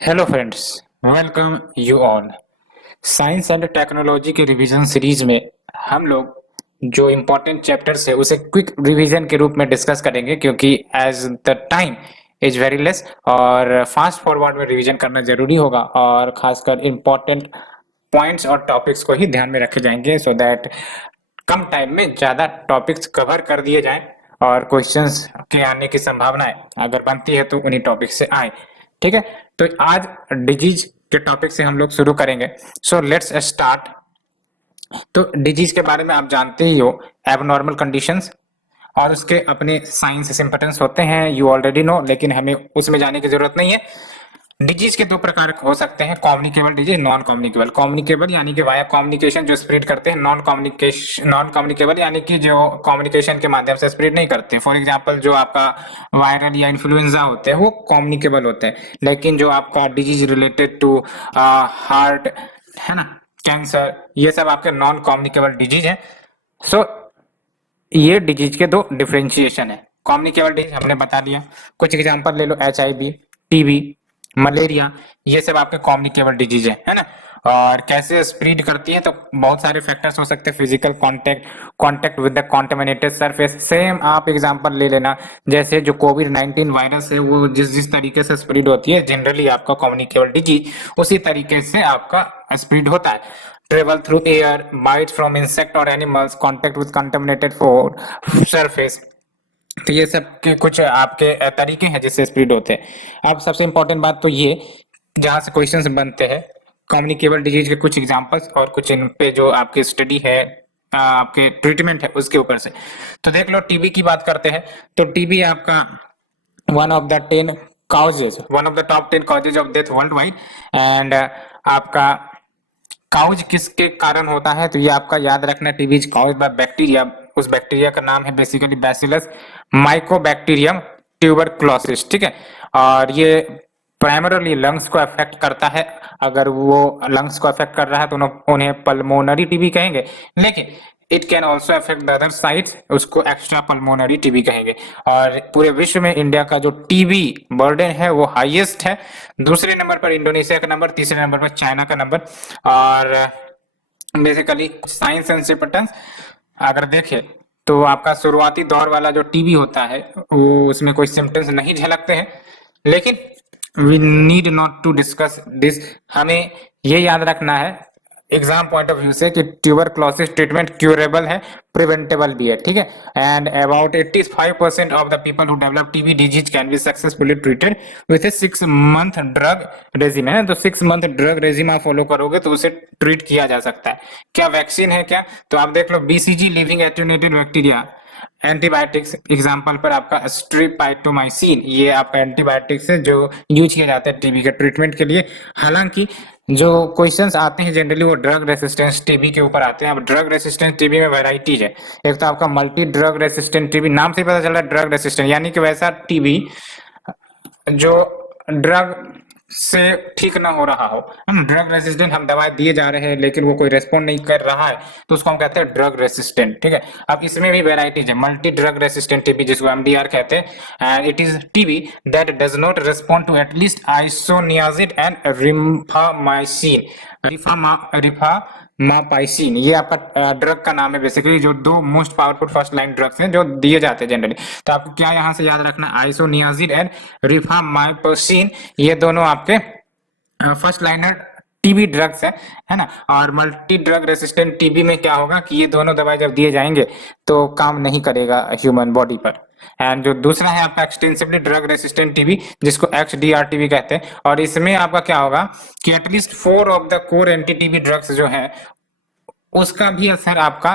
Hello friends, welcome you all. Science and technology के revision series में हम लोग जो इम्पोर्टेंट चैप्टर्स है उसे क्विक रिवीजन के रूप में डिस्कस करेंगे, क्योंकि as the time is very less और फास्ट फॉरवर्ड में रिवीजन करना जरूरी होगा और खासकर इम्पोर्टेंट पॉइंट्स और टॉपिक्स को ही ध्यान में रखे जाएंगे सो दैट कम टाइम में ज्यादा टॉपिक्स कवर कर दिए जाएं और क्वेश्चंस के आने की संभावनाएं अगर बनती है तो उन्हीं टॉपिक से आए। ठीक है, तो आज डिजीज के टॉपिक से हम लोग शुरू करेंगे। So let's start. तो डिजीज के बारे में आप जानते ही हो, एबनॉर्मल कंडीशंस और उसके अपने साइंस सिम्पटम्स होते हैं, यू ऑलरेडी नो, लेकिन हमें उसमें जाने की जरूरत नहीं है। डिजीज के दो प्रकार हो सकते हैं, communicable disease, non communicable. Communicable यानी कि वाया कम्युनिकेशन जो स्प्रेड करते हैं, नॉन कम्युनिकेबल यानी कि जो कम्युनिकेशन के माध्यम से स्प्रेड नहीं करते। फॉर एग्जांपल जो आपका वायरल या इन्फ्लुएंजा होते हैं वो कम्युनिकेबल होते हैं, लेकिन जो आपका डिजीज रिलेटेड टू हार्ट है ना, कैंसर, ये सब आपके नॉन कम्युनिकेबल डिजीज है। सो ये डिजीज के दो डिफरेंशिएशन है। कम्युनिकेबल डिजीज हमने बता दिया, कुछ एग्जांपल ले लो, HIV, टीबी, मलेरिया, ये सब आपके कम्युनिकेबल डिजीज है ना। और कैसे स्प्रेड करती है, तो बहुत सारे फैक्टर्स हो सकते हैं, physical contact with the contaminated surface. Same आप एग्जांपल ले लेना, जैसे जो कोविड-19 वायरस है वो जिस जिस तरीके से स्प्रेड होती है जनरली आपका कम्युनिकेबल डिजीज उसी तरीके से आपका स्प्रेड होता है। Travel through air, bite from insect और animals, contact with contaminated food surface. तो ये सब के कुछ आपके तरीके हैं जिससे स्प्रेड होते हैं। अब सबसे इंपॉर्टेंट बात तो ये, जहां से क्वेश्चंस बनते हैं कम्युनिकेबल डिजीज के कुछ एग्जांपल्स और कुछ इन पे जो आपकी स्टडी है, आपके ट्रीटमेंट है उसके ऊपर से। तो देख लो, टीबी की बात करते हैं तो टीबी आपका one of the top 10 causes of death world wide. And आपका काउज किसके कारण होता है, तो ये आपका याद रखना, TB is caused by bacteria. उस बैक्टीरिया का नाम है बेसिकली बैसिलस माइकोबैक्टीरियम ट्यूबरक्लोसिस। ठीक है, और ये प्राइमरली लंग्स को अफेक्ट करता है। अगर वो लंग्स को अफेक्ट कर रहा है तो उन्हें पल्मोनरी टीबी कहेंगे, लेकिन it can also affect the other sides, उसको एक्स्ट्रा पल्मोनरी टीबी कहेंगे। और पूरे विश्व में इंडिया का जो टीबी बर्डन है वो हाईएस्ट है। दूसरे नंबर पर इंडोनेशिया का नंबर, तीसरे नंबर पर चाइना का नंबर। और बेसिकली साइंस एंड सिम्पटम्स अगर देखें तो आपका शुरुआती दौर वाला जो टीबी होता है वो उसमें कोई सिम्टम्स नहीं झलकते हैं, लेकिन we need not to discuss this. हमें ये याद रखना है एग्जाम पॉइंट ऑफ व्यू से कि ट्यूबरक्लोसिस ट्रीटमेंट क्यूरेबल है, प्रिवेंटेबल भी है। ठीक है, and about 85% of the people who develop TB disease can be successfully treated with A 6 month drug regime है। तो 6 मंथ ड्रग रेजिम आप फॉलो करोगे तो उसे ट्रीट किया जा सकता है। क्या वैक्सीन है क्या, तो आप देख लो, BCG living attenuated bacteria antibiotics, example पर आपका स्ट्रिप्टोमाइसिन, ये आपका एंटीबायोटिक्स है जो यूज किया जाता है टीबी के ट्रीटमेंट के लिए। हालांकि जो क्वेश्चंस आते हैं जनरली वो ड्रग रेसिस्टेंस टीबी के ऊपर आते हैं। अब ड्रग रेसिस्टेंस टीबी में वैरायटीज है। एक तो आपका मल्टी ड्रग रेसिस्टेंट टीबी, नाम से ही पता चल रहा है ड्रग रेसिस्टेंट, यानी कि वैसा टीबी जो ड्रग से ठीक ना हो रहा हो। हम ड्रग रेसिस्टेंट, हम दवाई दिए जा रहे हैं लेकिन वो कोई रेस्पॉन्ड नहीं कर रहा है, तो उसको हम कहते हैं ड्रग रेसिस्टेंट। ठीक है, अब इसमें भी वेराइटीज है। मल्टी ड्रग रेसिस्टेंट टीबी जिसको MDR कहते हैं, and it is TB that does not respond to at least isoniazid and rifamycin. Rifampicin ये आपका ड्रग का नाम है, बेसिकली जो दो most powerful first line drugs हैं जो दिए जाते हैं जनरली। तो आपको क्या यहाँ से याद रखना, आइसोनियाजिड एंड रिफामाइसिन, ये दोनों आपके फर्स्ट लाइनर टीबी ड्रग्स है ना। और मल्टी ड्रग रेसिस्टेंट टीबी में क्या होगा कि ये दोनों दवाई जब दिए जाएंगे तो काम नहीं करेगा ह्यूमन बॉडी पर। एंड जो दूसरा है आपका एक्सटेंसिवली ड्रग रेसिस्टेंट टीबी जिसको XDR टीबी कहते हैं, और इसमें आपका क्या होगा कि at least 4 of the core anti TB drugs जो है उसका भी असर आपका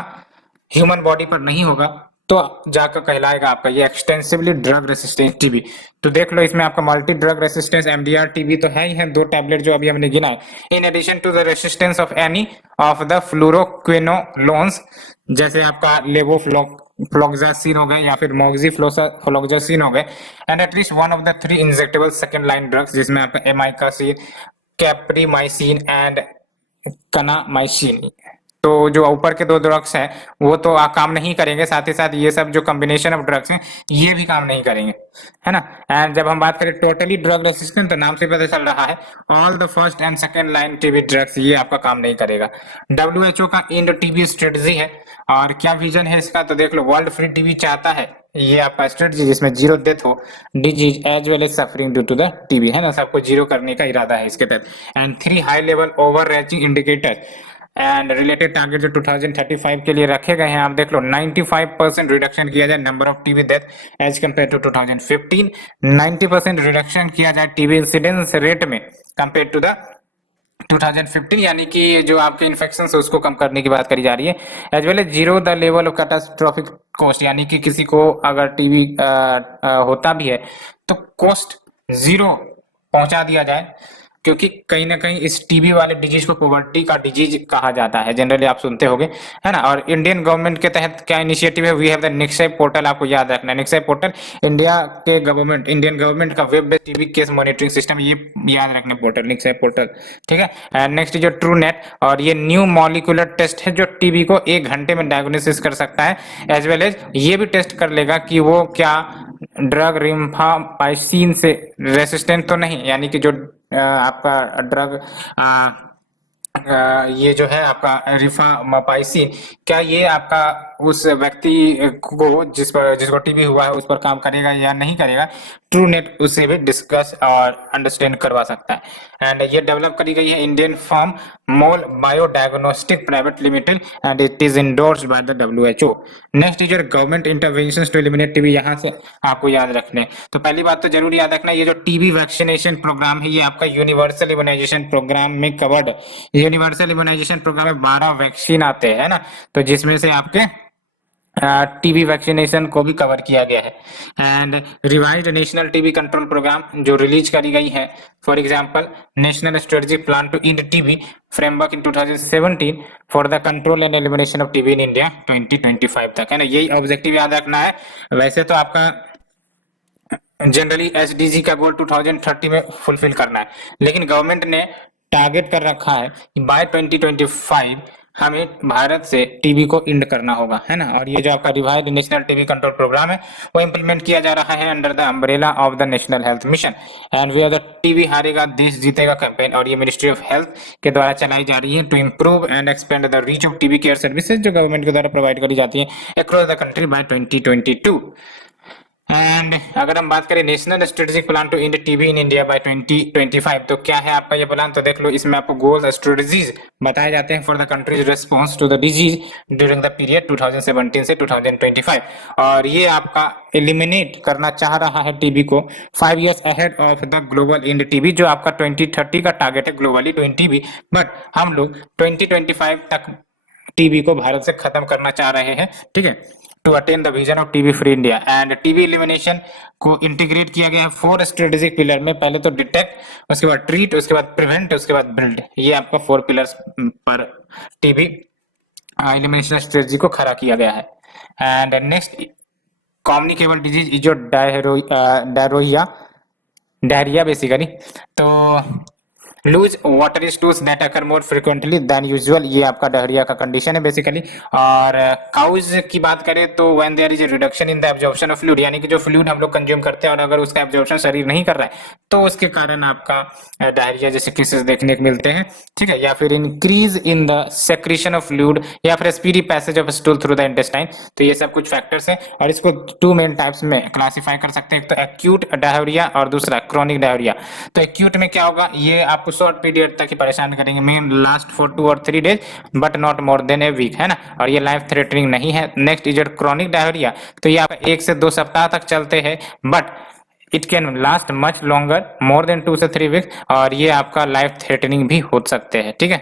ह्यूमन बॉडी पर नहीं होगा, तो जाकर कहलाएगा आपका ये एक्सटेंसिवली ड्रग रेसिस्टेंस टीबी। तो देख लो, इसमें आपका multi drug resistance MDR TB तो है ही है, 2 टैबलेट जो अभी हमने गिना है। In addition to the resistance of any of the fluoroquinolones, जैसे आपका लेवोफ्लॉक्सासिन हो गए या फिर मोक्सीफ्लोक्सासिन हो गए, and at least one of the 3 injectable second line drugs जिसमें आपका एमाइकासिन, कैप्रीमाइसिन एंड कनामाइसिन। तो जो ऊपर के 2 ड्रग्स हैं वो तो काम नहीं करेंगे, साथ ही साथ ये सब जो कॉम्बिनेशन ऑफ ड्रग्स हैं ये भी काम नहीं करेंगे। है ना। एंड जब हम बात करें टोटली ड्रग रेसिस्टेंट, तो नाम से पता चल रहा है all the first and second line TB drugs ये आपका काम नहीं करेगा। WHO का एंड टीबी स्ट्रेटजी है, और क्या विजन है इसका, तो देख लो, वर्ल्ड फ्री टीबी चाहता है, ये आपका स्ट्रेटजी जिसमें जीरो डेथ हो disease as well as suffering due to the TB, है ना, सबको जीरो करने का इरादा है इसके तहत। And 3 high level over reaching indicator and related target जो 2035 के लिए रखे गए हैं, आप देख लो 95% रिडक्शन किया जाए number of TB death as compare to 2015, 90% reduction किया जाए टीबी इंसिडेंस रेट में कंपेयर टू द 2015, यानी कि जो आपके इन्फेक्शन है उसको कम करने की बात करी जा रही है। As well as zero the level of catastrophic cost, यानी कि किसी को अगर टीबी होता भी है तो कॉस्ट जीरो पहुंचा दिया जाए, क्योंकि कहीं ना कहीं इस टीबी वाले डिजीज को पॉवर्टी का डिजीज कहा जाता है, जनरली आप सुनते होंगे, है ना। और इंडियन गवर्नमेंट के तहत क्या इनिशिएटिव है, we have the Nikshay portal, आपको याद रखना है निक्षय पोर्टल इंडियन गवर्नमेंट का web based TB case monitoring system, ये याद रखना पोर्टल निक्षय पोर्टल, ठीक है। एंड नेक्स्ट जो ट्रू नेट, और ये न्यू मॉलिक्यूलर टेस्ट है जो टीबी को 1 घंटे में डायग्नोसिस कर सकता है, एज वेल एज ये भी टेस्ट कर लेगा कि वो क्या ड्रग रिम्फापाइसिन से रेसिस्टेंट तो नहीं, यानी कि जो आपका ड्रग ये जो है आपका रिफामापाइसिन, क्या ये आपका उस व्यक्ति को जिसको टीबी हुआ है उस पर काम करेगा या नहीं करेगा, ट्रू नेट उससे भी डिस्कस और अंडरस्टैंड करवा सकता है। एंड ये डेवलप करी गई है Indian firm Molbio diagnostic private limited and it is endorsed by the WHO। Next is your government interventions to eliminate TB, यहाँ से आपको याद रखने, तो पहली बात तो जरूर याद रखना, ये जो टीबी वैक्सीनेशन प्रोग्राम है ये आपका यूनिवर्सल इम्यूनाइजेशन प्रोग्राम में कवर्ड। यूनिवर्सल इम्यूनाइजेशन प्रोग्राम में 12 वैक्सीन आते हैं, है ना, तो जिसमें से आपके टीबी वैक्सीनेशन को भी कवर किया गया है। And revised national TB control programme जो रिलीज करी गई है, for example national strategic plan to end TB framework in 2017 for the control and elimination of TB in India 2025 तक, है ना, यही ऑब्जेक्टिव याद रखना है। वैसे तो आपका जनरली SDG का गोल 2030 में फुलफिल करना है, लेकिन गवर्नमेंट ने टारगेट कर रखा है कि बाय 2025 हमें भारत से टीबी को इंड करना होगा, है ना। और ये जो आपका revised national TB control programme है वो इंप्लीमेंट किया जा रहा है under the umbrella of the national health mission and we are the TB हारेगा देश जीतेगा कैंपेन, और ये मिनिस्ट्री ऑफ हेल्थ के द्वारा चलाई जा रही है to improve and expand the reach of TB care services जो गवर्नमेंट के द्वारा प्रोवाइड करी जाती है across the country by 2022। And अगर हम बात करें national strategic plan to end TB in India by 2025, तो क्या है आपका ये प्लान, तो देख लो, इसमें आपको गोल्स स्ट्रेटजीज बताए जाते हैं for the countries response to the disease during the period 2017 से 2025, और ये आपका एलिमिनेट करना चाह रहा है टीबी को 5 years ahead of the global end TB, जो आपका 2030 का टारगेट है globally to end TB, but हम लोग 2025 तक टीबी को भारत से खत्म करना चाह रहे हैं, ठीक है, to attain the vision of TB free India. And TB elimination को इंटीग्रेट किया गया है 4 स्ट्रेटेजिक पिलर में, पहले तो डिटेक्ट, उसके बाद ट्रीट, उसके बाद प्रिवेंट, उसके बाद बिल्ड, ये आपका 4 पिलर्स पर टीबी एलिमिनेशन स्ट्रेटेजी को खड़ा किया गया है। And next communicable disease is जो डायरिया बेसिकली, तो loose water stools that occur more frequently than usual, ये आपका डायरिया का कंडीशन है बेसिकली। और काउज की बात करें तो when there is a reduction in the absorption of fluid, यानी कि जो फ्लूइड हम लोग कंज्यूम करते हैं और अगर उसका एब्जॉर्प्शन शरीर नहीं कर रहा है तो उसके कारण आपका डायरिया जैसे केसेस देखने को मिलते हैं, ठीक है, या फिर increase in the secretion of fluid या फिर speedy passage of stool through the intestine, तो ये सब कुछ फैक्टर्स हैं और इसको 2 मेन टाइप्स में क्लासिफाई कर सकते हैं, एक तो एक्यूट डायरिया और दूसरा क्रॉनिक डायरिया। तो एक्यूट में क्या होगा, ये आपको शॉर्ट पीरियड तक ही परेशान करेंगे, मेन लास्ट फॉर 2 और 3 days but not more than a week, है ना, और ये लाइफ थ्रेटनिंग नहीं है। नेक्स्ट इज क्रॉनिक डायरिया, तो ये आपका 1 से 2 सप्ताह तक चलते हैं but it can last much longer more than 2 से 3 वीक्स, और ये आपका लाइफ थ्रेटनिंग भी हो सकते हैं, ठीक है।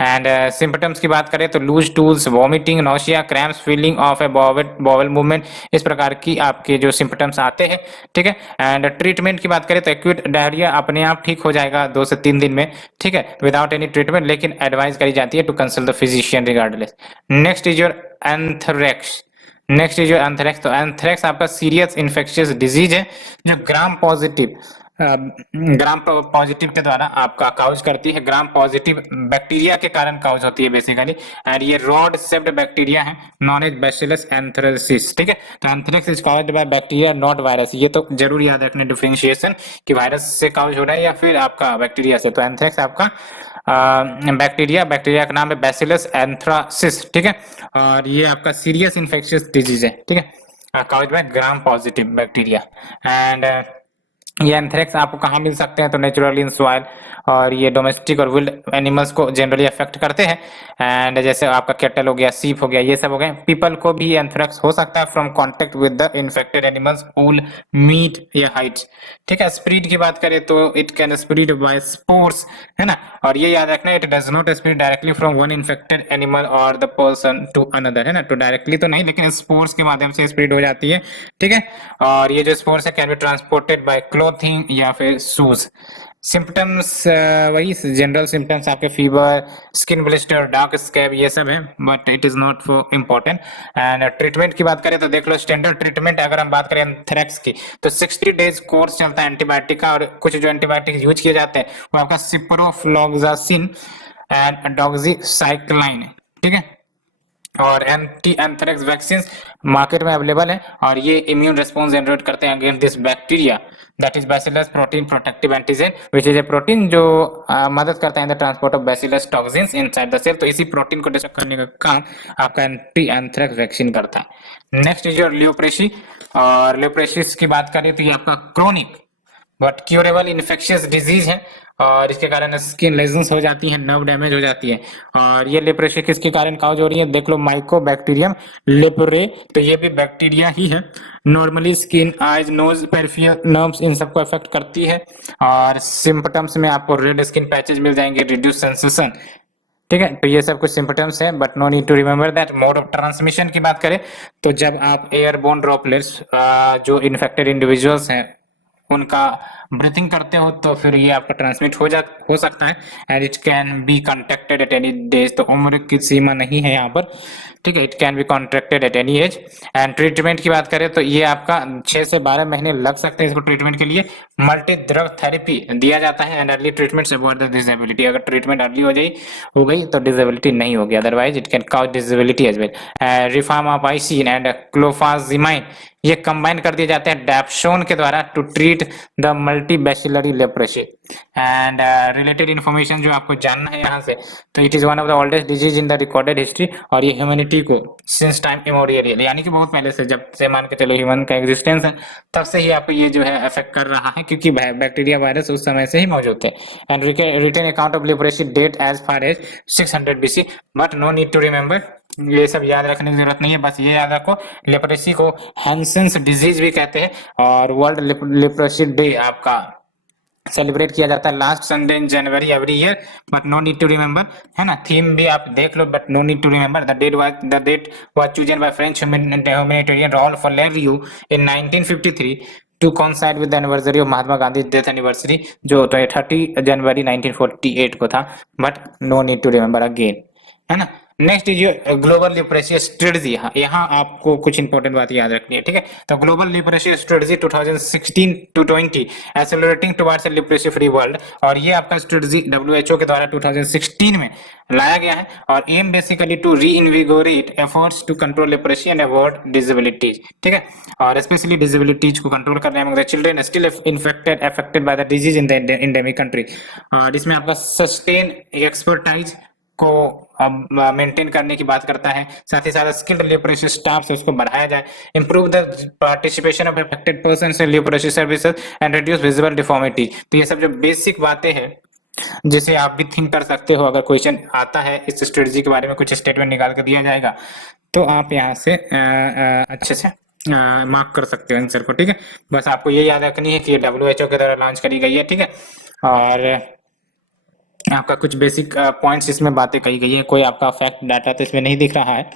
एंड सिम्पटम्स की बात करें तो loose stools, vomiting, nausea, cramps, feeling of a bowel movement, इस प्रकार की आपके जो सिम्पटम्स आते हैं, ठीक है। एंड ट्रीटमेंट की बात करें तो एक्यूट डायरिया अपने आप ठीक हो जाएगा 2 से 3 दिन में, ठीक है, विदाउट एनी ट्रीटमेंट, लेकिन एडवाइस करी जाती है to consult the physician regardless. Next is your anthrax. Next is जो एंथ्रेक्स, तो एंथ्रेक्स आपका सीरियस इन्फेक्शियस डिजीज है जो ग्राम पॉजिटिव ग्राम पॉजिटिव के द्वारा आपका काउज करती है, ग्राम पॉजिटिव बैक्टीरिया के कारण काउज होती है बेसिकली, एंड ये रॉड शेप्ड बैक्टीरिया है नॉन एज बैसिलस एंथ्रेसिस, ठीक है। तो anthrax is caused by bacteria not virus, ये तो जरूर याद रखने डिफरेंशिएशन कि वायरस से काउज हो रहा है या फिर आपका बैक्टीरिया से। तो एंथ्रेक्स आपका बैक्टीरिया का नाम है बैसिलस एंथ्रासिस, ठीक है, और ये आपका सीरियस इन्फेक्शियस डिजीज है, ठीक है, caused bye gram positive bacteria. And ये एंथ्रेक्स आपको कहाँ मिल सकते हैं, तो नेचुरली इन सॉइल, और ये डोमेस्टिक और विल्ड एनिमल्स को जनरली अफेक्ट करते हैं, एंड जैसे आपका कैटल हो गया, सीप हो गया, ये सब हो गए। पीपल को भी एंथ्रेक्स हो सकता है from contact with the infected animals wool, meat या हाइट, ठीक है। स्प्रेड की बात करें तो it can spread by spores, है ना, और ये याद रखना, it does not spread directly from one infected animal और द पर्सन टू अनदर, है ना, तो डायरेक्टली तो नहीं, लेकिन स्पोर्स के माध्यम से स्प्रेड हो जाती है, ठीक है। और ये जो स्पोर्स है can be transported by clothing या फिर शूज। सिम्टम्स वही जनरल सिम्टम्स आपके fever, skin blister, dark scab, ये सब है, but it is not for important. And treatment की बात करें तो देख लो, स्टैंडर्ड ट्रीटमेंट अगर हम बात करें एंथ्रेक्स की तो 60 डेज कोर्स चलता है एंटीबायोटिक का, और कुछ जो एंटीबायोटिक यूज किए जाते हैं वो आपका सिप्रोफ्लॉक्सासिन एंड डॉक्सीसाइक्लाइन, ठीक है, और एंटी एंथ्रेक्स वैक्सीन मार्केट में अवेलेबल है, और ये इम्यून रिस्पॉन्स जनरेट करते हैं against this bacteria, that is bacillus protein protective antigen, which is a protein जो मदद करता है in the transport of bacillus toxins inside the cell. तो इसी प्रोटीन को डिस्ट्रॉय करने का काम आपका एंटी एंथ्रेक्स वैक्सीन करता है। नेक्स्ट इज योर लियोप्रेसी, और लियोप्रेसिस की बात करें तो ये आपका chronic but curable infectious disease है, और इसके कारण स्किन लेजन्स हो जाती है, नर्व डैमेज हो जाती है। और ये लेप्रेसी किसके कारण काउज हो रही है, देख लो, माइकोबैक्टीरियम लेप्रे, तो ये भी बैक्टीरिया ही है। Normally skin, eyes, nose, peripheral nerves, इन सबको अफेक्ट करती है, और सिम्पटम्स में आपको रेड स्किन पैचेज मिल जाएंगे, रिड्यूस सेंसेशन, ठीक है। तो ये सब कुछ सिम्पटम्स है, but no need to remember that. Mode of transmission की बात करें तो जब आप एयरबोर्न ड्रॉपलेट्स जो इन्फेक्टेड इंडिविजुअल्स हैं उनका ब्रीथिंग करते हो तो फिर ये आपका ट्रांसमिट हो सकता है, and it can B contracted at any days, तो उम्र की सीमा नहीं है यहाँ पर, ठीक है, it can B contracted at any as. And treatment की बात करें तो ये आपका 6 से 12 महीने लग सकते हैं इसको ट्रीटमेंट के लिए। मल्टी ड्रग थेरेपी दिया जाता है, एंड अर्ली ट्रीटमेंट से अवॉइड द डिसेबिलिटी, अगर ट्रीटमेंट अर्ली हो गई तो डिसेबिलिटी नहीं होगी, otherwise it can cause disability as well. Rifampicin and clofazimine ये कंबाइन कर दिए जाते हैं डैप्सोन के द्वारा to treat the multibacillary leprosy. And related information जो आपको जानना है यहाँ से, तो it is one of the oldest disease in the recorded history, और ये ह्यूमैनिटी को सिंस टाइम इमोरियल, यानी कि बहुत पहले से, जब से मान के चलो ह्यूमन का एग्जिस्टेंस है तब से ही आपको ये जो है अफेक्ट कर रहा है, क्योंकि बैक्टीरिया वायरस उस समय से ही मौजूद थे। And written account of leprosy date as far as 600 BC, but no need to remember, ये सब याद रखने की जरूरत नहीं है, बस ये याद रखो लेप्रेसी को हैंसेंस डिजीज भी कहते हैं, और वर्ल्ड लेप्रेसी डे आपका सेलिब्रेट किया जाता है last Sunday in January every year, but no need to remember, है ना। थीम भी आप देख लो, but no need to remember. The date was chosen by French humanitarian Raoul Follereau in 1953 to coincide with the anniversary of Mahatma Gandhi death anniversary, जो 30 जनवरी 1948 को था, but no need to remember again, है ना। Next is global leprosy strategy, यहाँ आपको कुछ important बात याद रखनी है, ठीक है। तो global leprosy strategy 2016 to 20 accelerating towards a leprosy free world, और ये आपका स्ट्रेटजी WHO के द्वारा 2016 में लाया गया है, और aim basically to reinvigorate efforts to control leprosy and avoid disabilities, ठीक है, और स्पेशली डिसेबिलिटीज को कंट्रोल करने में children still affected by the disease in the endemic country, और इसमें आपका सस्टेन एक्सपर्टाइज को मेंटेन करने की बात करता है, साथ ही साथ स्किल्ड लिपरेसी स्टाफ से उसको बढ़ाया जाए, improve the participation of affected persons in leprosy services and reduce visible deformity. तो ये सब जो बेसिक बातें हैं जिसे आप भी थिंक कर सकते हो, अगर क्वेश्चन आता है इस स्ट्रेटजी के बारे में, कुछ स्टेटमेंट निकाल कर दिया जाएगा तो आप यहाँ से अच्छे से मार्क कर सकते हो आंसर को, ठीक है। बस आपको ये याद रखनी है कि ये WHO के द्वारा लॉन्च करी गई है, ठीक है, और आपका कुछ बेसिक पॉइंट्स इसमें बातें कही गई है, कोई आपका फैक्ट डाटा तो इसमें नहीं दिख रहा है।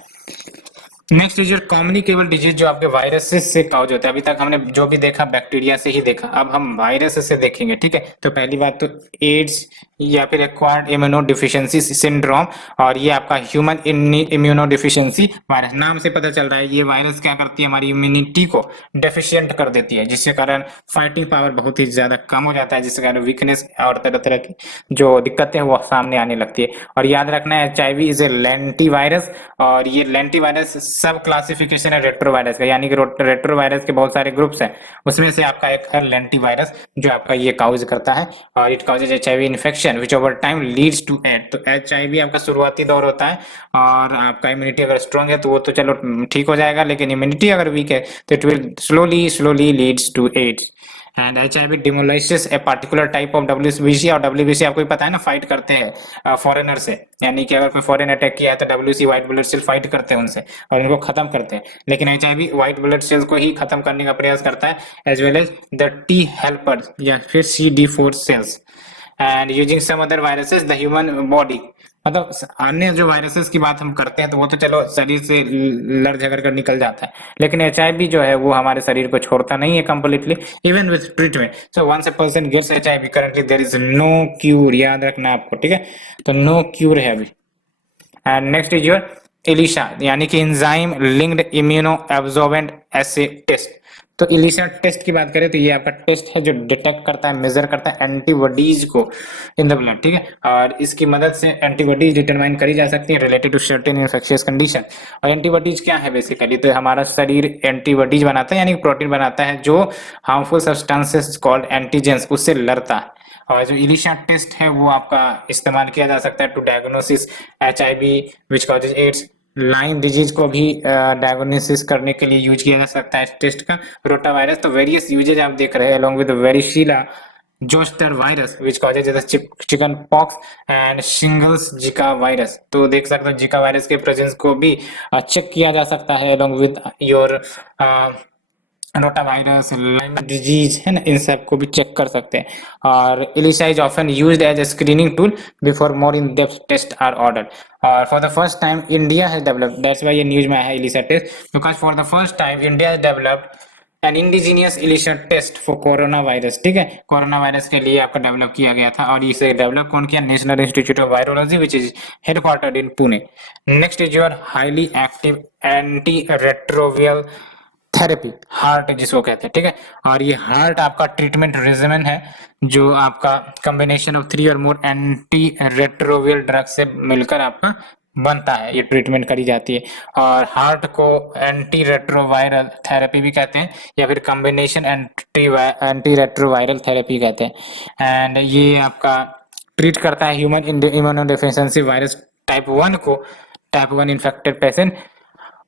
Next is your communicable disease, जो आपके वायरसेस से काउज होता है। अभी तक हमने जो भी देखा बैक्टीरिया से ही देखा, अब हम वायरस से देखेंगे, ठीक है। तो पहली बात तो एड्स या फिर एक्वायर्ड इम्यूनो डिफिशियंसी सिंड्रोम, और ये आपका ह्यूमन इम्यूनो डिफिशियंसी वायरस। नाम से पता चल रहा है ये वायरस क्या करती है, हमारी इम्यूनिटी को डेफिशिएंट कर देती है, जिसके कारण फाइटिंग पावर बहुत ही ज्यादा कम हो जाता है, जिसके कारण वीकनेस और तरह तरह की जो दिक्कतें हैं वो सामने आने लगती है। और याद रखना है HIV is a lenti virus, और ये लेंटी वायरस सब क्लासिफिकेशन है रेट्रोवायरस का, यानी कि रेट्रोवायरस के बहुत सारे ग्रुप्स हैं, उसमें से आपका एक है लेंटी वायरस जो आपका ये काउज करता है, और it causes HIV infection which over time leads to AIDS. तो HIV आपका शुरुआती दौर होता है, और आपका इम्यूनिटी अगर स्ट्रांग है तो वो तो चलो ठीक हो जाएगा, लेकिन इम्यूनिटी अगर वीक है तो it will slowly leads to AIDS. And HIV demolishes a particular type of WBC, और WBC आपको भी पता है ना, फाइट करते हैं फॉरेनर से, यानी कि अगर कोई फॉरेन अटैक किया है तो WBC white blood cell fight करते हैं उनसे और उनको खत्म करते हैं, लेकिन HIV व्हाइट ब्लड सेल्स को ही खत्म करने का प्रयास करता है, as well as the T helper या फिर CD4 cells. And using some other viruses the human body, मतलब अन्य जो वायरसेस की बात हम करते हैं तो वो तो चलो शरीर से लड़ झगड़ कर निकल जाता है, लेकिन HIV जो है वो हमारे शरीर को छोड़ता नहीं है completely, even with treatment. So once a person gets HIV currently there is no cure, याद रखना आपको, ठीक है, तो नो क्यूर है अभी। And next is your Elisha, यानी कि एंजाइम लिंक्ड इम्यूनो एब्जॉर्बेंट एसे टेस्ट। तो इलिशा टेस्ट की बात करें तो ये आपका टेस्ट है जो डिटेक्ट करता है, मेजर करता है एंटीबॉडीज को इन द ब्लड, ठीक है, और इसकी मदद से एंटीबॉडीज डिटरमाइन करी जा सकती है related to certain infectious condition. और एंटीबॉडीज क्या है बेसिकली, तो हमारा शरीर एंटीबॉडीज बनाता है, यानी प्रोटीन बनाता है जो हार्मफुल सब्सटेंसेस कॉल्ड एंटीजेंस उससे लड़ता है। और जो इलिशा टेस्ट है वो आपका इस्तेमाल किया जा सकता है to diagnosis HIV which causes AIDS. Lyme disease को भी डायग्नोसिस करने के लिए यूज किया जा सकता है इस टेस्ट का। रोटा वायरस, तो वेरियस यूजेज आप देख रहे हैं along with varicella zoster virus which causes chicken pox and shingles Zika virus. तो देख सकते हो जिका वायरस के प्रेजेंस को भी चेक किया जा सकता है along with your rota virus, Lyme disease है ना, इन सब को भी चेक कर सकते हैं। और ELISA is often used as a screening tool before more in depth test are ordered. और for the first time India has developed, that's why ये न्यूज में आया है ELISA test, because for the first time India has developed an indigenous ELISA test for corona virus, ठीक है, corona virus के लिए आपका डेवलप किया गया था, और इसे डेवलप कौन किया, National Institute of Virology which is headquartered in Pune. Next is your highly active anti retroviral therapy, HAART जिसको कहते हैं, ठीक है, और ये हार्ट आपका ट्रीटमेंट रेजिमेन है जो आपका कॉम्बिनेशन ऑफ 3 और मोर एंटी रेट्रोवियल ड्रग से मिलकर आपका बनता है, ये ट्रीटमेंट करी जाती है। और हार्ट को एंटी रेट्रोवायरल थेरेपी भी कहते हैं, या फिर कॉम्बिनेशन एंटी रेट्रोवायरल थेरेपी कहते हैं। एंड ये आपका ट्रीट करता है human immunodeficiency virus type 1 infected patient.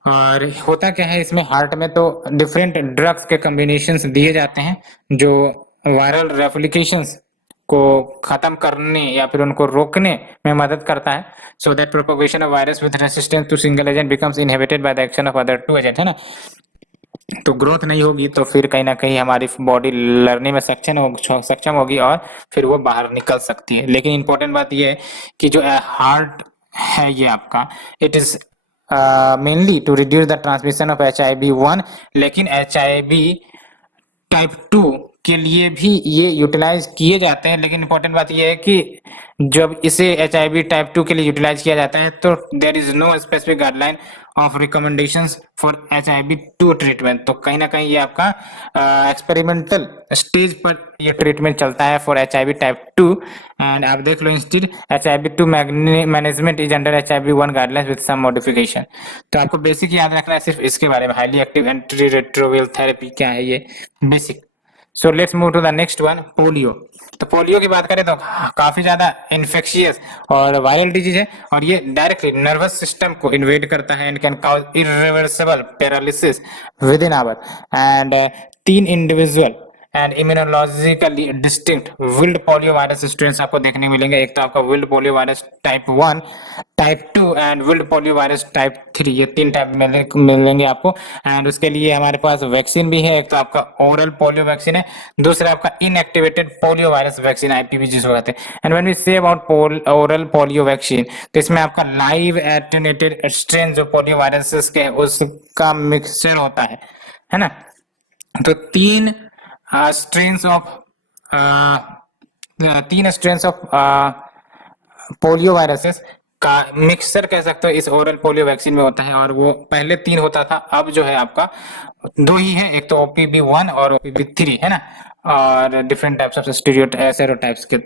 और होता क्या है इसमें, हार्ट में तो डिफरेंट ड्रग्स के कॉम्बिनेशंस दिए जाते हैं जो वायरल रेप्लिकेशंस को खत्म करने या फिर उनको रोकने में मदद करता है, so that propagation of virus with resistance to single agent becomes inhibited by the action of other 2 agent, है ना। तो ग्रोथ नहीं होगी तो फिर कहीं ना कहीं हमारी बॉडी लड़ने में सक्षम होगी और फिर वो बाहर निकल सकती है। लेकिन इंपॉर्टेंट बात ये है कि जो हार्ट है ये आपका, it is mainly to reduce the transmission of HIV-1, लेकिन HIV टाइप 2 के लिए भी ये यूटिलाइज किए जाते हैं। लेकिन इंपॉर्टेंट बात ये है कि जब इसे HIV टाइप 2 के लिए यूटिलाइज किया जाता है तो there is no specific guideline of recommendations for HIV-2 treatment. तो कहीं ना कहीं ये आपका एक्सपेरिमेंटल स्टेज पर ये ट्रीटमेंट चलता है फॉर HIV टाइप 2। एंड आप देख लो instead HIV-2 management is under HIV-1 guidelines with some modification. तो आपको बेसिक याद रखना है सिर्फ इसके बारे में, highly active anti retroviral therapy क्या है ये basic. So let's move to the next one, polio. तो पोलियो की बात करें तो काफी ज्यादा इन्फेक्शियस और वायरल डिजीज है, और ये डायरेक्टली नर्वस सिस्टम को इन्वेड करता है and can cause irreversible paralysis within hour. And 3 individual and immunologically distinct wild polio virus strains आपको देखने मिलेंगे। एक तो आपका wild polio virus type 1, type 2 and wild polio virus type 3, ये 3 टाइप मिलेंगे आपको। एंड उसके लिए हमारे पास वैक्सीन भी है, एक तो आपका ओरल पोलियो वैक्सीन है, दूसरा आपका inactivated polio virus vaccine IPV जिसको कहते हैं। And when we say about oral polio vaccine, तो इसमें आपका लाइव एटेन्यूएटेड स्ट्रेन जो पोलियो वायरसेस के उसका मिक्सचर होता है ना। तो 3 स्ट्रेन्स ऑफ पोलियो वायरसेस का मिक्सचर कह सकते हो इस ओरल पोलियो वैक्सीन में होता है, और वो पहले 3 होता था, अब जो है आपका 2 ही है, एक तो OPV1 और OPV3 है ना, और डिफरेंट टाइप्स ऑफ सेरोटाइप्स के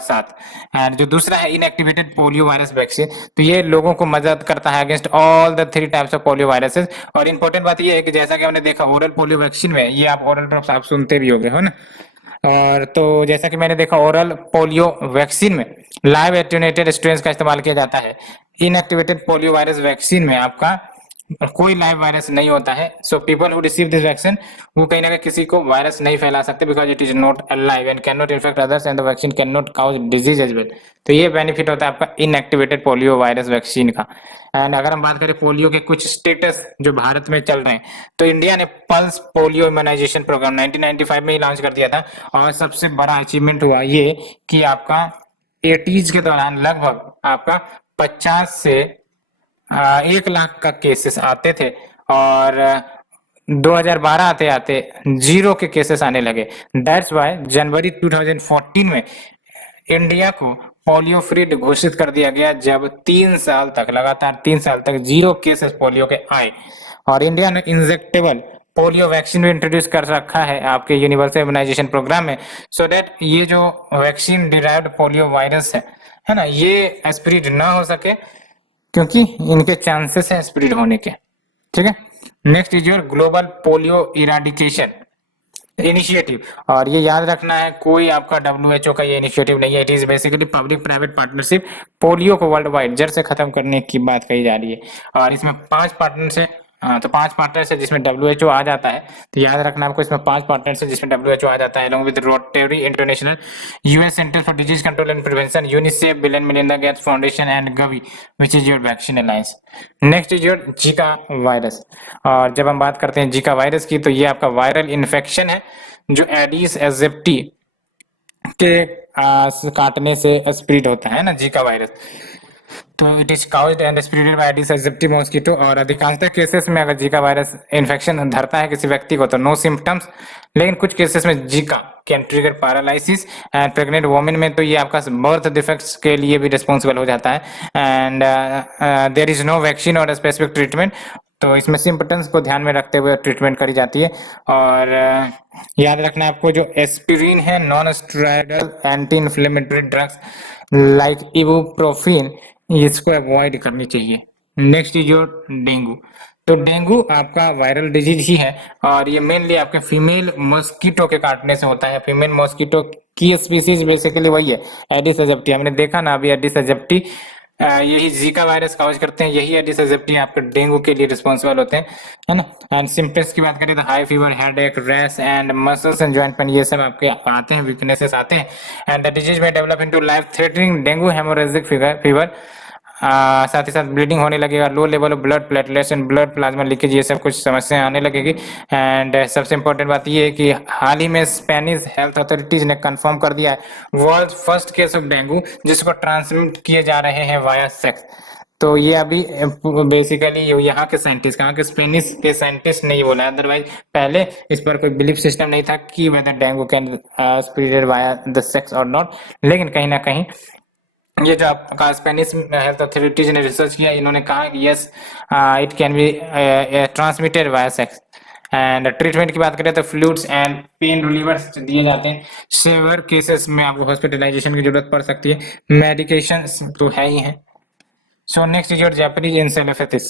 साथ। एंड जो दूसरा है इनएक्टिवेटेड पोलियो वायरस वैक्सीन, तो ये लोगों को मदद करता है against all the 3 types of polio viruses. और इंपॉर्टेंट बात ये है कि जैसा कि हमने देखा ओरल पोलियो वैक्सीन में, ये आप ओरल ड्रॉप्स आप सुनते भी होंगे, हो ना। और तो जैसा कि मैंने देखा ओरल पोलियो वैक्सीन में लाइव एटेन्यूएटेड स्ट्रेन का इस्तेमाल किया जाता है। इनएक्टिवेटेड पोलियो वायरस वैक्सीन में आपका कोई लाइव वायरस नहीं होता है। So people who receive this vaccine वो कहीं ना कहीं किसी को वायरस नहीं फैला सकते, because it is not alive and can not infect others and the vaccine can not cause disease as well. तो ये बेनिफिट होता है आपका इनएक्टिवेटेड पोलियो वायरस वैक्सीन का। एंड अगर हम बात करें पोलियो के कुछ स्टेटस जो भारत में चल रहे हैं, तो इंडिया ने पल्स पोलियो इम्यूनाइजेशन प्रोग्राम 1995 में ही लॉन्च कर दिया था, और सबसे बड़ा अचीवमेंट हुआ ये कि आपका 80s के दौरान लगभग आपका 50 से 1 लाख का केसेस आते थे, और 2012 आते आते 0 के केसेस आने लगे। दैट्स वाई जनवरी 2014 में इंडिया को पोलियो फ्री घोषित कर दिया गया, जब 3 साल तक लगातार 3 साल तक 0 केसेस पोलियो के आए। और इंडिया ने इंजेक्टेबल पोलियो वैक्सीन भी इंट्रोड्यूस कर रखा है आपके यूनिवर्सल इम्यूनाइजेशन प्रोग्राम में, सो दैट ये जो वैक्सीन डिराइव्ड पोलियो वायरस है ना, ये स्प्रेड ना हो सके, क्योंकि इनके चांसेस हैं स्प्रेड होने के। ठीक है, next is your global polio eradication initiative. और ये याद रखना है, कोई आपका WHO का ये इनिशिएटिव नहीं है, it is basically public private partnership. Polio को वर्ल्ड वाइड जड़ से खत्म करने की बात कही जा रही है, और इसमें 5 पार्टनर से तो 5 पार्टनर्स है जिसमें WHO आ जाता है। तो याद रखना आपको, इसमें 5 पार्टनर्स है जिसमें WHO आ जाता है, along with rotary international, US centre for disease control and prevention, UNICEF, bill and Melinda Gates foundation and Gavi, which is your vaccine alliance. Next is your Zika virus. और जब हम बात करते हैं जीका वायरस की, तो ये आपका वायरल इन्फेक्शन है जो एडिस एजिप्टी के काटने से स्प्रेड होता है ना, जीका वायरस। तो it is caused and spreaded by Aedes aegypti mosquito, और अधिकांशतः केसेस में अगर जीका वायरस इन्फेक्शन धरता है किसी व्यक्ति को तो नो सिम्टम्स, लेकिन कुछ केसेस में Zika can trigger paralysis, and pregnant women में तो ये आपका बर्थ डिफेक्ट्स के लिए भी रिस्पॉन्सिबल हो जाता है। And there is no vaccine और स्पेसिफिक ट्रीटमेंट, तो इसमें सिम्पटम्स को ध्यान में रखते हुए ट्रीटमेंट करी जाती है। और याद रखना आपको, जो एस्पिरिन है non steroidal anti inflammatory drugs like ibuprofen, इसको अवॉइड करनी चाहिए। Next is your dengue. तो डेंगू आपका वायरल डिजीज ही है, और ये मेनली आपके फीमेल मॉस्किटो के काटने से होता है। फीमेल मॉस्किटो की स्पीसीज बेसिकली वही है एडिस एजिप्टी, हमने देखा ना अभी एडिस एजिप्टी, यही जीका वायरस काउज करते हैं, यही एडिस एजिप्टी आपके डेंगू के लिए रिस्पॉन्सिबल होते हैं, है ना। एंड सिम्टम्स की बात करें तो high fever, headache, rash and muscles and joint pain, ये सब आपके आते हैं, वीकनेसेस आते हैं। एंड द डिजीज में develop into life threatening dengue haemorrhagic fever, साथ ही साथ ब्लीडिंग होने लगेगा, low level of blood platelets and blood plasma leakage, ये सब कुछ समस्याएं आने लगेगी। एंड सबसे इंपॉर्टेंट बात ये है कि हाल ही में स्पेनिश हेल्थ अथॉरिटीज ने कंफर्म कर दिया है world first case of dengue जिसको ट्रांसमिट किए जा रहे हैं वाया सेक्स। तो ये अभी बेसिकली यहाँ के साइंटिस्ट, कहाँ के स्पेनिश के साइंटिस्ट ने ये बोला, अदरवाइज पहले इस पर कोई बिलीफ सिस्टम नहीं था कि whether dengue can spread via the sex और नॉट। लेकिन कहीं ना कहीं ये जो आपका स्पेनिश हेल्थ अथॉरिटीज ने रिसर्च किया, इन्होंने कहा कि yes it can be transmitted via sex. And treatment की बात करें तो फ्लूइड्स एंड पेन रिलीवर्स दिए जाते हैं, सेवर केसेस में आपको हॉस्पिटलाइजेशन की जरूरत पड़ सकती है, मेडिकेशन तो है ही है। So next is your Japanese encephalitis.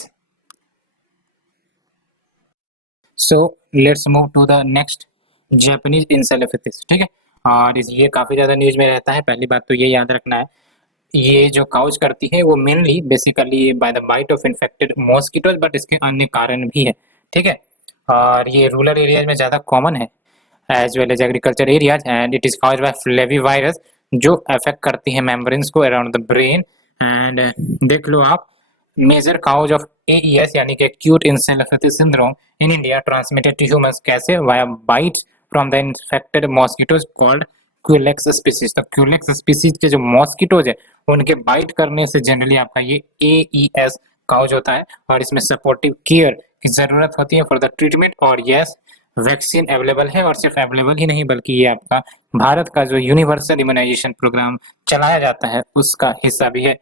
So let's move to the next Japanese encephalitis. ठीक है, और ये काफी ज्यादा न्यूज में रहता है। पहली बात तो ये याद रखना है, ये जो काउज करती है वो mainly basically by the bite of infected mosquitoes, but इसके अन्य कारण भी है। ठीक है, और ये रूरल एरियाज में ज्यादा कॉमन है as well as agriculture areas, and it is caused by flavivirus जो अफेक्ट करती है मेम्ब्रेन्स को अराउंड द ब्रेन। एंड देख लो आप, मेजर काउज ऑफ AES यानी कि acute encephalitis syndrome in India transmitted to humans, कैसे? Via bites from the infected mosquitoes called Culex species. तो क्यूलेक्स स्पीसीज के जो मॉस्किटोज है उनके बाइट करने से जनरली आपका ये AES काउज होता है, और इसमें सपोर्टिव केयर की जरूरत होती है फॉर द ट्रीटमेंट। और यस, वैक्सीन अवेलेबल है, और सिर्फ अवेलेबल ही नहीं बल्कि ये आपका भारत का जो यूनिवर्सल इम्यूनाइजेशन प्रोग्राम चलाया जाता है उसका हिस्सा भी है।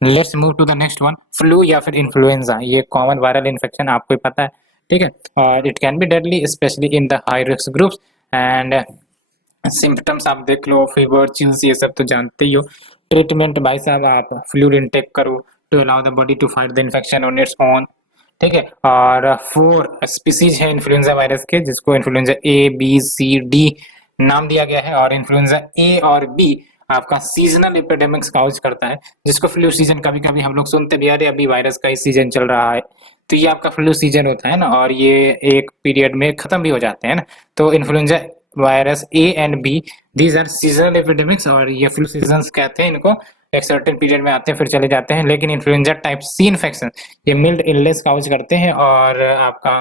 Let's move to the next one, flu या फिर इन्फ्लुएंजा। ये कॉमन वायरल इन्फेक्शन आपको ही पता है, ठीक है, और it can B deadly specially in the high risk groups. And symptoms आप देख लो, फीवर, चिल्स, ये सब तो जानते ही हो। ट्रीटमेंट भाई साहब, आप फ्लूइड इनटेक करो to allow the body to fight the infection on its own, ठीक है। और 4 स्पीसीज है इन्फ्लुएंजा वायरस के, जिसको influenza A, B, C, D नाम दिया गया है। और इन्फ्लुएंजा ए और बी आपका सीजनल एपिडेमिक्स काउज करता है, जिसको फ्लू सीजन कभी कभी हम लोग सुनते भी, अरे अभी वायरस का ही सीजन चल रहा है, तो ये आपका फ्लू सीजन होता है ना, और ये एक पीरियड में खत्म भी हो जाते हैं ना। तो influenza virus A and B, these are seasonal epidemics, और ये फ्लू सीजन कहते हैं इनको। एक सर्टेन पीरियड में आते हैं फिर चले जाते हैं। लेकिन इन्फ्लुएंजा टाइप सी इन्फेक्शन ये मिल्ड इलनेस काउज करते हैं, और आपका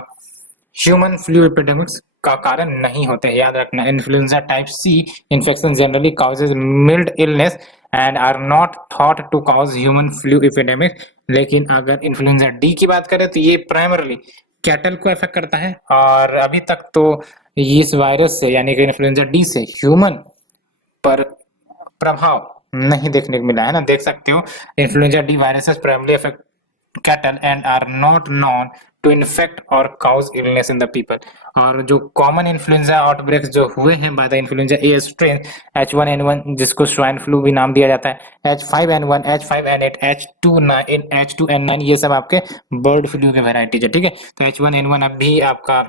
ह्यूमन फ्लू एपिडेमिक्स का कारण नहीं होते हैं। याद रखना, influenza type C infection generally causes mild illness and are not thought to cause human flu epidemic. लेकिन अगर इन्फ्लुएंजा डी की बात करें तो ये प्राइमरली कैटल को अफेक्ट करता है, और अभी तक तो इस वायरस से यानी कि इन्फ्लुएंजा डी से ह्यूमन पर प्रभाव नहीं देखने को मिला है ना। देख सकते हो, influenza D viruses primarily affect cattle and are not known to infect or cause illness in the people। और जो कॉमन इन्फ्लुएंजा आउटब्रेक्स जो हुए हैं by the influenza a strain, H1N1 जिसको स्वाइन फ्लू भी नाम दिया जाता है, H5N1, H5N8, H2N9, H2N9, ये सब आपके बर्ड फ्लू के वेराइटीज है, ठीक है। तो H1N1 अब भी आपका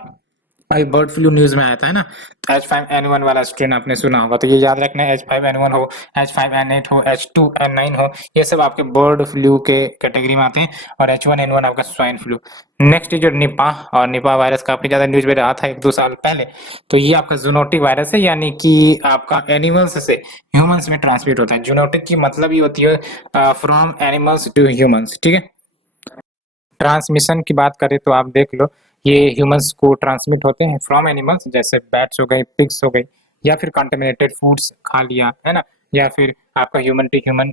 अभी बर्ड फ्लू न्यूज में आया था ना, H5N1 वाला स्ट्रेन आपने सुना होगा, तो ये याद रखना है। H5N1 हो, H5N8 हो, H2N9 हो, ये सब आपके बर्ड फ्लू के कैटेगरी में आते हैं, और H1N1 आपका स्वाइन फ्लू। नेक्स्ट जो निपाह, और निपाह वायरस काफी ज्यादा न्यूज में रहा था 1-2 साल पहले। तो ये आपका जूनोटिक वायरस है, यानी कि आपका एनिमल्स से ह्यूमंस में ट्रांसमिट होता है। जूनोटिक की मतलब ये होती है फ्रॉम एनिमल्स टू ह्यूमंस, ठीक है। ट्रांसमिशन की बात करें तो आप देख लो, ये ह्यूमंस को ट्रांसमिट होते हैं फ्रॉम एनिमल्स, जैसे बैट्स हो गए, पिग्स हो गई, या फिर कंटेमिनेटेड फूड्स खा लिया है ना, या फिर आपका ह्यूमन टू ह्यूमन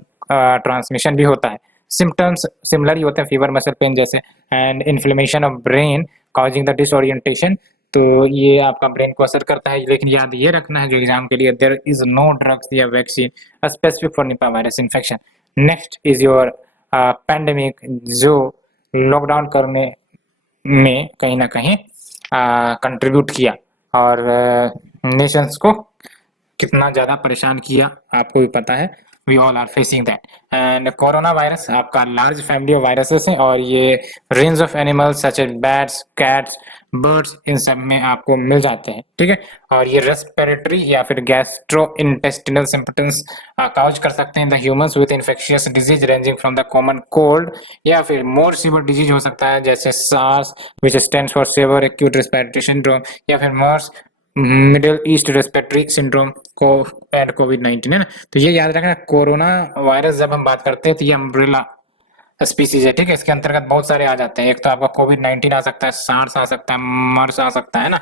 ट्रांसमिशन भी होता है। सिम्टम्स सिमिलर ही होते हैं, फीवर, मसल पेन जैसे, and inflammation of brain causing the disorientation. तो ये आपका ब्रेन को असर करता है। लेकिन याद ये रखना है जो एग्जाम के लिए, देयर इज नो ड्रग्स या vaccine specific for Nipah virus infection. Next is your pandemic, जो लॉकडाउन करने में कहीं ना कहीं कंट्रीब्यूट किया, और नेशंस को कितना ज्यादा परेशान किया आपको भी पता है। We all are facing that. And corona virus आपका लार्ज फैमिली ऑफ वायरसेस है, और ये range of animals such as bats, cats, birds, इन सब में आपको मिल जाते हैं, ठीक है। और ये रेस्पिरेटरी या फिर गैस्ट्रो इंटेस्टिनल सिम्पटम्स काउज कर सकते हैं the humans with infectious disease ranging from the common cold, या फिर मोर सीवियर डिजीज हो सकता है, जैसे SARS which stands for severe acute respiratory syndrome, या फिर MERS, middle east respiratory syndrome को, एंड कोविड-19 है ना। तो ये याद रखना, कोरोना वायरस जब हम बात करते हैं तो ये अम्ब्रेला स्पीसीज है, ठीक है। इसके अंतर्गत बहुत सारे आ जाते हैं। एक तो आपका कोविड-19 आ सकता है, सार्स आ सकता है, मर्स आ सकता है ना।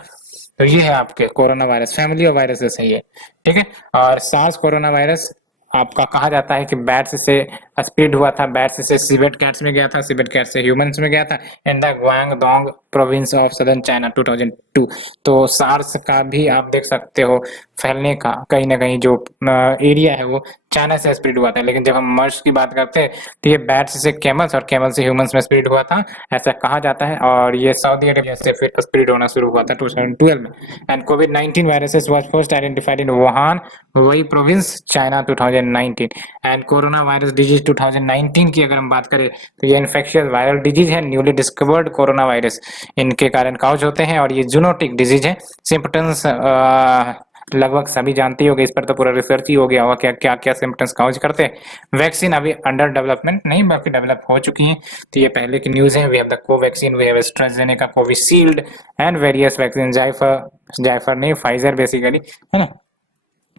तो ये है आपके corona virus, family of viruses है ये, ठीक है। और सार्स कोरोना वायरस आपका कहा जाता है कि बैट्स से स्प्रेड हुआ था, बैट्स से सिवेट कैट्स में गया था, सिवेट कैट से ह्यूमंस में गया था, in the Guangdong province of southern China 2002। तो सार्स का भी आप देख सकते हो फैलने का कहीं ना कहीं जो एरिया है वो चाइना से स्प्रेड हुआ था। लेकिन जब हम मर्स की बात करते हैं तो ये बैट्स से कैमल्स और कैमल से ह्यूमंस में स्प्रेड हुआ था, ऐसा कहा जाता है। और ये सऊदी अरेबिया से फिर स्प्रेड होना शुरू हुआ था 2012 में। एंड कोविड-19 viruses was first identified in Wuhan, वही province, China 2019। And corona virus disease 2019 की अगर हम बात करें तो ये इन्फेक्शियस वायरल डिजीज है, न्यूली डिस्कवर्ड कोरोना वायरस इनके कारण काउज होते हैं, और ये जूनोटिक डिजीज है। सिम्पटम्स लगभग सभी जानते ही होंगे, इस पर तो पूरा रिसर्च ही हो गया होगा क्या क्या क्या सिम्टम्स काउज करते हैं। वैक्सीन अभी अंडर डेवलपमेंट नहीं बल्कि डेवलप हो चुकी है, तो ये पहले की न्यूज है। We have the Covaxin, we have AstraZeneca, Covishield and various vaccine, जाइफर नहीं, फाइजर बेसिकली, है ना।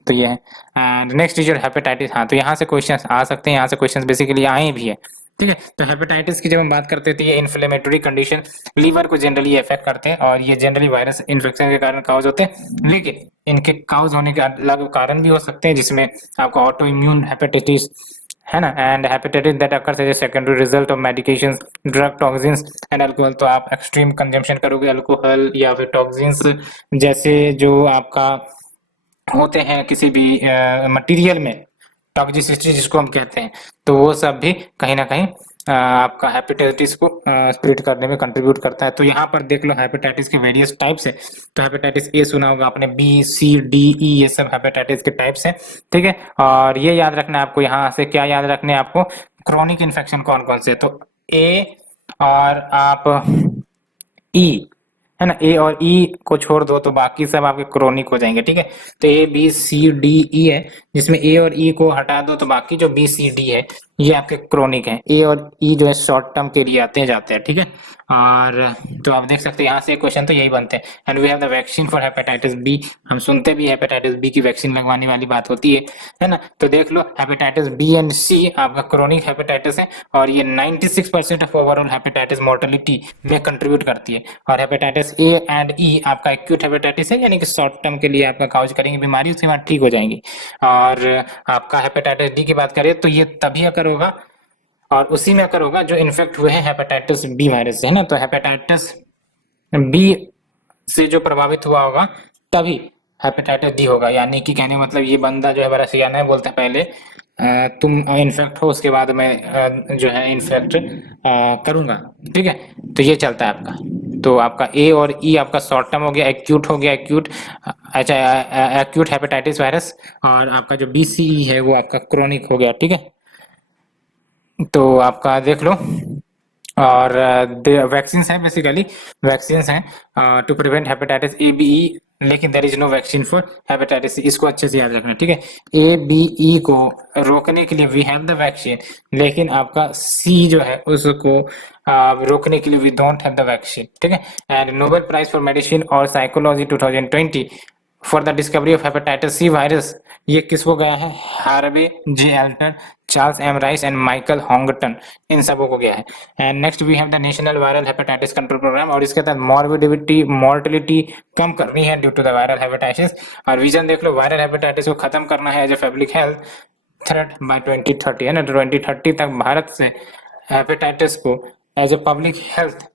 तो ये है। And next is your hepatitis. हाँ, तो यहाँ से क्वेश्चंस आ सकते हैं, यहाँ से क्वेश्चंस बेसिकली आए भी है, ठीक है। तो हेपेटाइटिस की जब हम बात करते हैं तो ये इन्फ्लेमेटरी कंडीशन लीवर को जनरली अफेक्ट करते हैं, और ये जनरली वायरस इन्फेक्शन के कारण काउज होते हैं। लेकिन इनके काउज होने के अलग कारण भी हो सकते हैं, जिसमें आपको ऑटो इम्यून हेपेटाइटिस है ना। And hepatitis that occurs as a secondary result of medications, drug, toxins and alcohol. तो आप एक्सट्रीम कंजम्पशन करोगे अल्कोहल या फिर टॉक्सिन्स जैसे जो आपका होते हैं किसी भी मटेरियल में, टॉक्सिसिटी जिसको हम कहते हैं, तो वो सब भी कहीं ना कहीं आपका हेपेटाइटिस को स्प्रेड करने में कंट्रीब्यूट करता है। तो यहाँ पर देख लो हेपेटाइटिस के वेरियस टाइप्स है। तो हेपेटाइटिस ए सुना होगा आपने, बी, सी, डी, ई, ये सब हेपेटाइटिस के टाइप्स हैं, ठीक है। और ये याद रखना है आपको, यहाँ से क्या याद रखने हैं आपको, क्रोनिक इन्फेक्शन कौन कौन से है। तो ए और आप ई, है ना, ए और ई को छोड़ दो तो बाकी सब आपके क्रोनिक हो जाएंगे, ठीक है। तो ए बी सी डी ई है, जिसमें ए और ई को हटा दो तो बाकी जो बी सी डी है ये आपके क्रोनिक हैं। ए और ई जो है शॉर्ट टर्म के लिए आते हैं जाते हैं, ठीक है। और तो आप देख सकते हैं यहाँ से क्वेश्चन तो यही बनते हैं। And we have the vaccine for hepatitis B, हम सुनते भी हेपेटाइटिस बी की वैक्सीन लगवाने वाली बात होती है ना। तो देख लो हेपेटाइटिस बी एंड सी आपका क्रोनिक हेपेटाइटिस है और ये 96% ऑफ ओवरऑल हेपेटाइटिस मोर्टेलिटी में कंट्रीब्यूट करती है। और हेपेटाइटिस ए एंड ई आपका एक्यूट हेपेटाइटिस है, यानी कि शॉर्ट टर्म के लिए आपका काउज करेंगे बीमारी, उसके बाद ठीक हो जाएंगी। और आपका हेपेटाइटिस डी की बात करें तो ये तभी अगर होगा और उसी में अगर होगा जो इन्फेक्ट हुए हैं हेपेटाइटिस बी वायरस से, है ना। तो हेपेटाइटिस बी से जो प्रभावित हुआ होगा तभी हेपेटाइटिस डी होगा। यानी कि कहने मतलब ये बंदा जो है बड़ा सियाना है, बोलता है पहले तुम इन्फेक्ट हो उसके बाद मैं जो है इन्फेक्ट करूंगा, ठीक है। तो ये चलता है आपका। तो आपका ए और ई आपका शॉर्ट टर्म हो गया, एक्यूट हो गया, एक्यूट, अच्छा एक्यूट हेपेटाइटिस वायरस। और आपका जो बी सी ई है वो आपका क्रोनिक हो गया, ठीक है। तो आपका देख लो। और वैक्सीन है, बेसिकली वैक्सीन हैं to prevent hepatitis A B E, लेकिन there is no vaccine for hepatitis C, इसको अच्छे से याद रखना, ठीक है। ए बी ई को रोकने के लिए वी हैव द वैक्सीन, लेकिन आपका सी जो है उसको रोकने के लिए we don't have the vaccine, ठीक है। And Nobel prize for medicine और psychology 2020 for the discovery of hepatitis C virus, ये किसको गया है, Harvey J Alter, Charles M Rice and Michael Houghton, इन सबों को गया है। And next we have the national viral hepatitis control programme, और इसके तहत मॉर्बिडिटी मोर्टेलिटी कम करनी है due to the viral hepatitis. और विजन देख लो, वायरल हेपेटाइटिस को खत्म करना है as a public health threat by 2030, है ना। 2030 तक भारत से हेपेटाइटिस को एज ए पब्लिक हेल्थ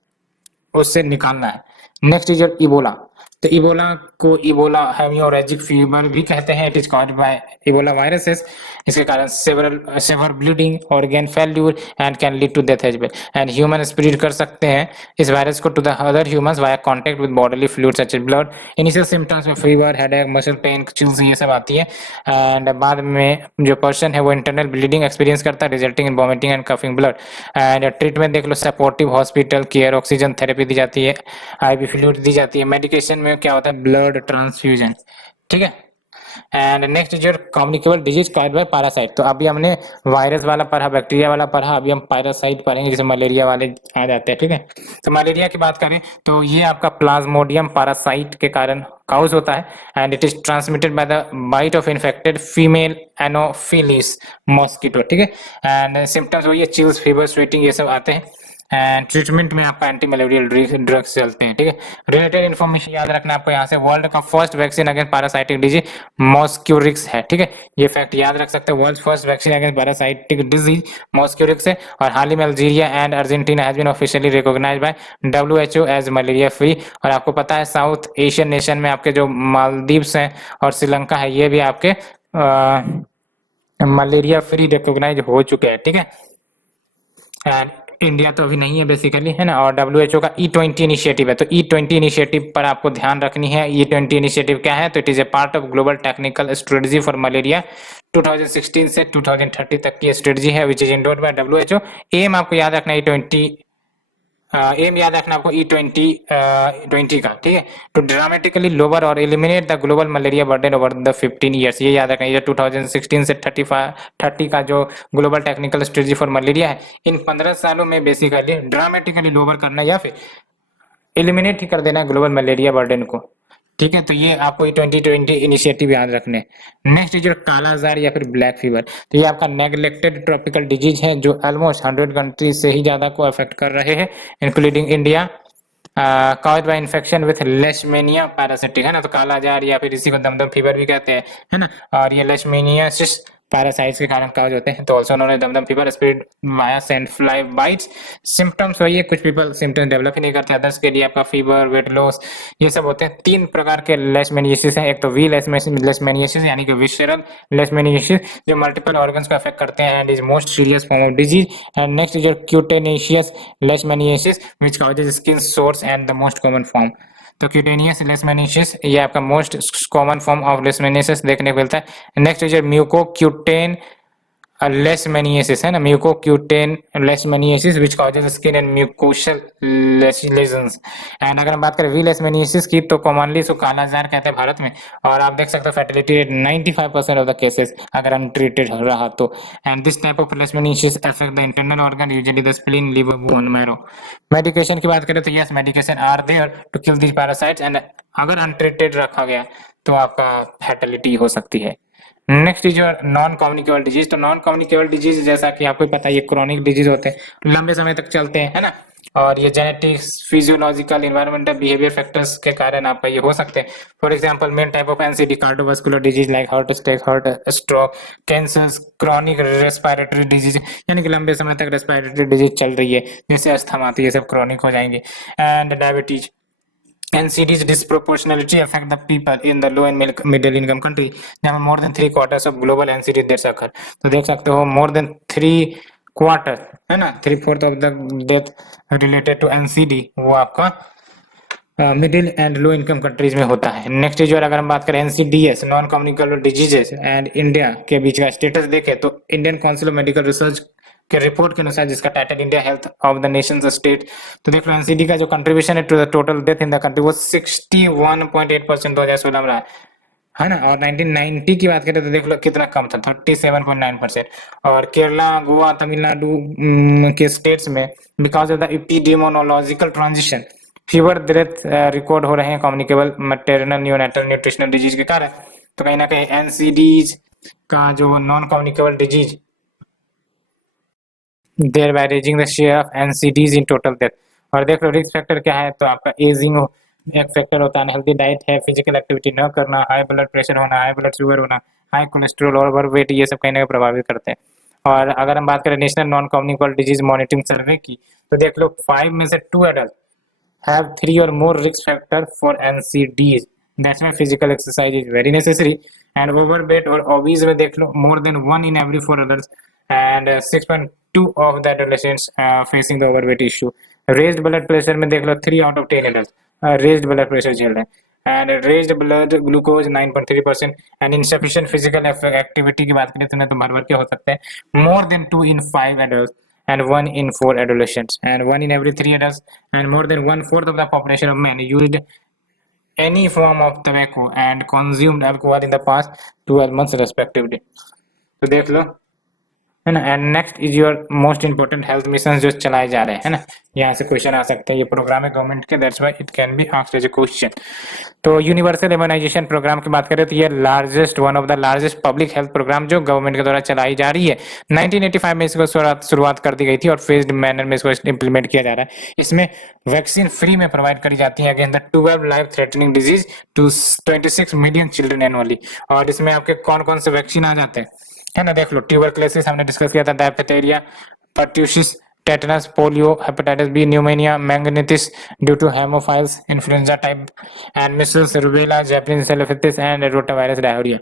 उससे निकालना है। Next is Ebola. तो इबोला को इबोला हेमियोरेजिक फीवर भी कहते हैं। It is caused by Ebola viruses, इसके कारण severe bleeding, organ failure and can lead to death as well. And human spread कर सकते हैं इस वायरस को to the other humans via contact with bodily fluid such as blood. Initial symptoms में fever, headache, muscle pain, chills, ये सब आती है। एंड बाद में जो पर्सन है वो इंटरनल ब्लीडिंग एक्सपीरियंस करता है resulting in vomiting and coughing blood. And treatment देख लो, supportive hospital care, oxygen therapy दी जाती है, आईवी फ्लूइड दी जाती है। मेडिकेशन में क्या होता है, ब्लड ट्रांसफ्यूजन, ठीक है। And next is your communicable disease caused by parasite. तो अभी हमने वायरस वाला पढ़ा, बैक्टीरिया वाला पढ़ा, अभी हम पैरासाइट पढ़ेंगे जिसे मलेरिया वाले आ जाते हैं, ठीक है। तो मलेरिया की बात करें तो ये आपका प्लाज्मोडियम पैरासाइट के कारण काउज होता है। And it is transmitted by the bite of infected female anopheles mosquito, ठीक है। एंड सिम्टम्स वही है, चिल्स, फीवर, स्वेटिंग, ये सब आते हैं। एंड ट्रीटमेंट में आपका एंटी मलेरियल ड्रग्स चलते हैं, ठीक है। रिलेटेड इन्फॉर्मेशन याद रखना आपको, यहाँ से वर्ल्ड का first vaccine against parasitic disease Mosquirix है, ठीक है। ये फैक्ट याद रख सकते हैं, world first vaccine against parasitic disease Mosquirix है। और हाल ही में Algeria and Argentina has been officially recognised by WHO as malaria free. और आपको पता है साउथ एशियन नेशन में आपके जो मालदीव्स हैं और श्रीलंका है, ये भी आपके मलेरिया फ्री रिकॉग्नाइज हो चुके हैं, ठीक है। एंड इंडिया तो अभी नहीं है बेसिकली, है ना। और WHO का E20 इनिशिएटिव है, तो E20 इनिशिएटिव पर आपको ध्यान रखनी है। E20 इनिशिएटिव क्या है, तो it is a part of global technical strategy for malaria 2016 से 2030 तक की स्ट्रेटजी है which is endorsed by WHO। Um आपको याद रखना E20, एम याद रखना आपको E20 का, ठीक है। टू ड्रामेटिकली लोअर और eliminate the global malaria burden over the 15 years, ये याद रखना। ये 2016 से 30 का जो global technical strategy for malaria है, इन 15 सालों में बेसिकली ड्रामेटिकली लोअर करना या फिर एलिमिनेट ही कर देना है ग्लोबल मलेरिया बर्डन को, ठीक है। तो ये आपको 2020 इनिशिएटिव याद रखने। नेक्स्ट इज कालाजार या फिर ब्लैक फीवर। तो ये आपका नेग्लेक्टेड ट्रॉपिकल डिजीज है जो ऑलमोस्ट 100 कंट्रीज से ही ज्यादा को अफेक्ट कर रहे हैं including India, caused by infection with Leishmania parasitic, है ना। तो कालाजार या फिर इसी को दमदम फीवर भी कहते हैं, है ना। और ये लेशमेनियासिस पैरासाइट्स के कारण काज होते हैं, तो also known as Dumdum fever spread via sand fly bites. Symptoms वही है, कुछ पीपल सिम्टम्स डेवलप ही नहीं करते, अदर्स के लिए आपका फीवर, वेट लॉस, ये सब होते हैं। 3 प्रकार के लेशमैनियासिस हैं, एक तो वी लेशमैनियासिस यानी कि विसरल लेशमैनियासिस जो मल्टीपल ऑर्गन्स को अफेक्ट करते हैं and is most serious form of disease. And next is your cutaneous leishmaniasis which causes skin sores and the most common form. तो क्यूटेनियस लेशमैनियासिस ये आपका most common form of leishmaniasis देखने को मिलता है। नेक्स्ट इज म्यूकोक्यूटेन लेशमैनियासिस है ना, mucocutaneous leishmaniasis which causes skin and mucosal lesions. And अगर हम बात करें वी लेशमैनियासिस की तो कॉमनली इसको काला जार कहते हैं भारत में, और आप देख सकते हो fertility rate 95% of the cases अगर अनट्रीटेड रहा तो। And this type of leishmaniasis affect the internal organ usually the spleen, liver, bone marrow. Medication की बात करें तो yes medication are there to kill these parasites, and अगर untreated रखा गया तो आपका फैटेलिटी हो सकती है। Next is your non communicable disease. तो नॉन कम्युनिकेबल डिजीज जैसा कि आपको पता है ये क्रोनिक डिजीज होते हैं, लंबे समय तक चलते हैं, है ना, और ये genetics, physiological, environmental, behaviour factors के कारण आपका ये हो सकते हैं। For example main type of NCD cardiovascular disease like heart attack, heart stroke, cancers, chronic respiratory disease यानी कि लंबे समय तक रेस्पिरेटरी डिजीज चल रही है, जैसे अस्थमा, तो ये सब क्रॉनिक हो जाएंगे। And diabetes, NCDs disproportionately affect the people in the low and middle income country, जहाँ more than 3/4 of global NCD deaths occur। तो देख सकते हो more than 3/4 है ना, 3/4 of the death related to NCD वो आपका middle and low income countries में होता है। नेक्स्ट इज अगर हम बात करें NCDs non communicable diseases and India के बीच का स्टेटस देखें तो Indian council of medical research के रिपोर्ट के अनुसार जिसका title India health of the nations state, तो देख लो एनसीडी का जो कंट्रीब्यूशन है to the total death in the country वो 61.8% 2016 में रहा है ना, और 1990 की बात करें तो देख लो कितना कम था, 37.9%। और केरला, गोवा, तमिलनाडु के स्टेट्स में because of the epidemiological transition fever death record हो रहे हैं communicable maternal neonatal nutritional disease के कारण। तो कहीं ना कहीं एनसीडीज का जो non communicable disease thereby raising the share of NCDs in total death। और देख लो रिस्क फैक्टर क्या है, तो आपका एजिंग एक फैक्टर होता है, हेल्दी डाइट है, फिजिकल एक्टिविटी न करना, हाई ब्लड प्रेशर होना, हाई ब्लड शुगर होना, हाई कोलेस्ट्रॉल और ओवर वेट, ये सब कहीं ना कहीं प्रभावित करते हैं। और अगर हम बात करें national non communicable disease monitoring survey की तो देख लो 5 में से 2 adult have 3 or more risk factor for NCDs, that's why physical exercise is very necessary। and overweight or obese में देख लो more than 1 in every 4 adults and 6.2 of the adolescents facing the overweight issue। raised blood pressure में देख लो 3 out of 10 adults raised blood pressure झेल रहे हैं, and raised blood glucose 9.3%। and insufficient physical activity की बात करें तो भर भर के हो सकते हैं more than 2 in 5 adults and 1 in 4 adolescents and 1 in every 3 adults and more than 1/4 of the population of men used any form of tobacco and consumed alcohol in the past 12 months respectively। तो देख लो है ना। And next is your most important health mission जो चलाए जा रहे हैं, है ना, यहाँ से क्वेश्चन आ सकते हैं, ये प्रोग्राम है गवर्नमेंट के, that's why it can be asked as a question. तो यूनिवर्सल इम्यूनाइजेशन प्रोग्राम की बात करें तो ये largest one of the largest public health programme जो गवर्नमेंट के द्वारा चलाई जा रही है। 1985 में इसको शुरुआत कर दी गई थी और फेज्ड मैनर में इसको इम्प्लीमेंट किया जा रहा है। इसमें वैक्सीन फ्री में प्रोवाइड करी जाती है against the 12 life threatening disease to 26 million children annually. और इसमें आपके कौन कौन से वैक्सीन आ जाते हैं, है ना, देख लो ट्यूबरक्लोसिस हमने डिस्कस किया था, diphtheria, pertussis, tetanus, polio, hepatitis B, pneumonia, meningitis due to haemophilus, influenza type and measles, rubella, Japanese encephalitis and rotavirus diarrhoea.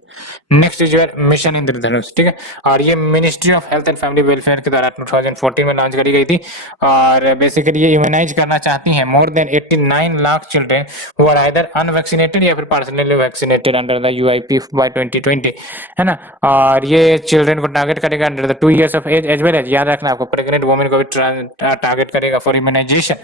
Next is your mission Indradhanush, ठीक है, और ये ministry of health and family welfare के द्वारा 2014 में launch करी गई थी। और बेसिकली ये इम्यूनाइज करना चाहती हैं more than 89 lakh children who are either unvaccinated या फिर partially vaccinated under the UIP by 2020, है ना। और ये चिल्ड्रन को टारगेट करेगा under the 2 years of age as well as, याद रखना आपको, प्रेग्नेंट वुमेन को भी टारगेट करेगा for immunization.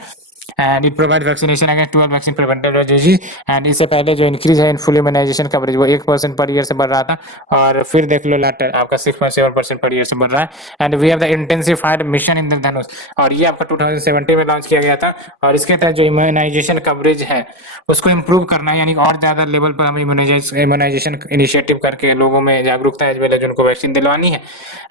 And it provide vaccination against 12 vaccine preventable disease. And इससे पहले जो इंक्रीज है इन फुल इम्यूनाइजेशन कवरेज वो 1% पर ईयर से बढ़ रहा था, और फिर देख लो लाटर आपका 6.7% पर ईयर से बढ़ रहा है। And we have the intensified mission Indradhanush, और ये आपका 2017 में लॉन्च किया गया था। और इसके तहत जो इम्यूनाइजेशन कवरेज है उसको इम्प्रूव करना है, यानी और ज्यादा लेवल पर हमें इम्यूनाइजेशन इनिशिएटिव करके लोगों में जागरूकता एज वेल एज उनको वैक्सीन दिलवानी है।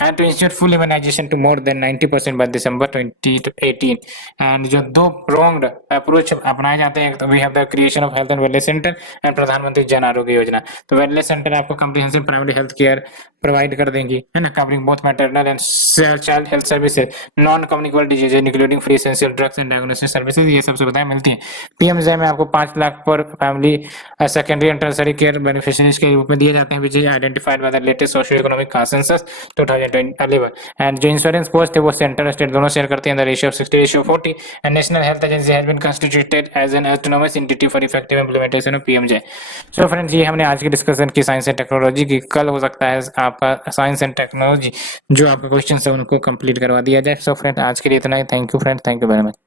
And to ensure full immunisation to more than 90% by December 2018। And जो 2 प्रोंग्ड अप्रोच अपनाए जाते हैं। तो we have the creation of health and wellness centre and प्रधानमंत्री जन आरोग्य योजना। तो वेलनेस सेंटर आपको comprehensive primary health care provide कर देंगी, है ना, covering both maternal and child health services, non communicable disease including free essential drugs and diagnostic services, ये सब सुविधाएं मिलती हैं। पीएमजे में आपको 5 लाख पर family secondary and tertiary care beneficiaries के रूप में दिए जाते हैं, which is identified by the latest socio economic consensus 2011। And जो इंश्योरेंस कॉस्ट है वो सेंटर स्टेट दोनों शेयर करते हैं, the ratio of 60:40। And national health agency has been constituted as an autonomous entity for effective implementation of PMJ. So friends, ये हमने आज की डिस्कशन की साइंस एंड टेक्नोलॉजी की। कल हो सकता है आपका साइंस एंड टेक्नोलॉजी जो आपका क्वेश्चन है उनको कंप्लीट करवा दिया जाए। सो फ्रेंड, आज के लिए इतना ही। Thank you friend, thank you very much.